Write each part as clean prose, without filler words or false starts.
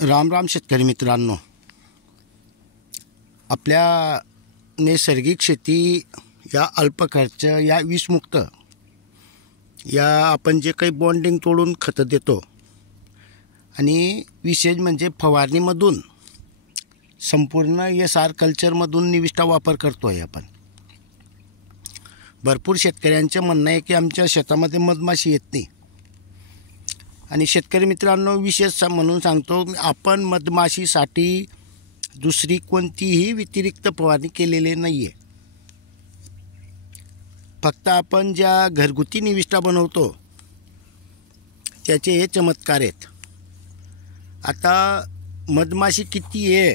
राम राम शेतकरी मित्रांनो, आपल्या नैसर्गिक शेती या अल्प खर्च या विषमुक्त या आपण जे काही बॉन्डिंग तोडून खतं देतो आणि विशेष म्हणजे फवारणीमधून संपूर्ण SR कल्चरमधून निविष्ठा वापर करतो आहे आपण. भरपूर शेतकऱ्यांचं म्हणणं आहे की आमच्या शेतामध्ये मधमाशी येत नाही. आणि शेतकरी मित्रांनो, विशेष म्हणून सांगतो, आपण मधमाशीसाठी दुसरी कोणतीही व्यतिरिक्त फवारणी केलेली नाही आहे. फक्त आपण ज्या घरगुती निविष्ठा बनवतो त्याचे हे चमत्कार आहेत. आता मधमाशी किती आहे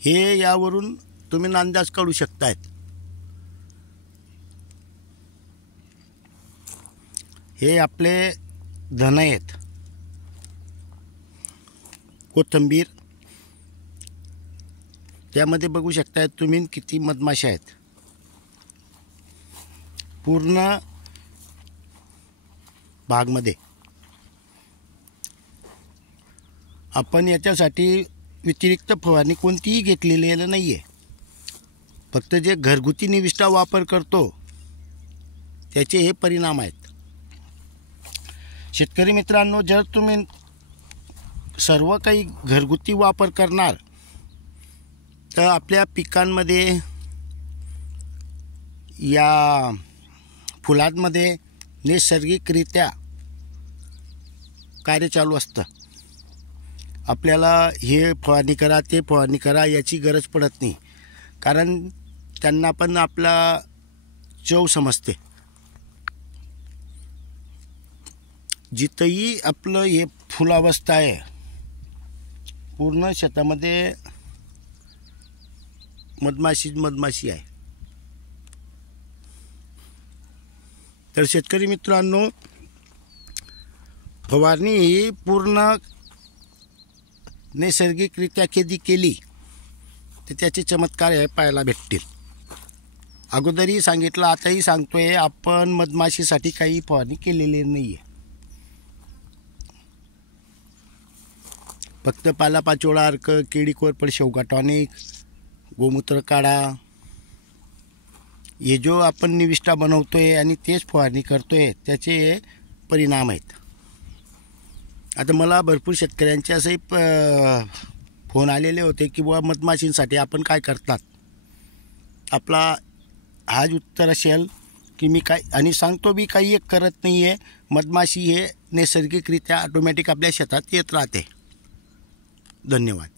हे यावरून तुम्ही अंदाज काढू शकतायत. हे आपले धन आहेत, कोथिंबीर, त्यामध्ये बघू शकताय तुम्ही किती मधमाशा आहेत. पूर्ण भागमध्ये आपण याच्यासाठी व्यतिरिक्त फवारणी कोणतीही घेतलेली नाही आहे. फक्त जे घरगुती निविष्ठा वापर करतो त्याचे हे परिणाम आहेत. शेतकरी मित्रांनो, जर तुम्ही सर्व काही घरगुती वापर करणार तर आपल्या पिकांमध्ये या फुलांमध्ये नैसर्गिकरित्या कार्य चालू असतं. आपल्याला हे फवारणी करा, ते फवारणी करा याची गरज पडत नाही, कारण त्यांना पण आपला चव समजते. जिथंही आपलं हे फुलावस्था आहे, पूर्ण शेतामध्ये मधमाशी आहे. तर शेतकरी मित्रांनो, फवारणी ही पूर्ण नैसर्गिकरित्या केली तर त्याचे चमत्कार हे पाहायला भेटतील. अगोदरही सांगितलं, आताही सांगतोय, आपण मधमाशीसाठी काही फवारणी केलेली नाही आहे. फक्त पालापाचोळा अर्क, केळी कोरपड, शेवगा टॉनिक, गोमूत्र काढा, हे जो आपण निविष्ठा बनवतोय आणि तेच फवारणी करतोय त्याचे परिणाम आहेत. आता मला भरपूर शेतकऱ्यांचे असे फोन आलेले होते की बुवा मधमाशींसाठी आपण काय करतात. आपला हाच उत्तर असेल की मी काय, आणि सांगतो मी काही एक करत नाही आहे. मधमाशी हे नैसर्गिकरित्या ऑटोमॅटिक आपल्या शेतात येत राहते. धन्यवाद.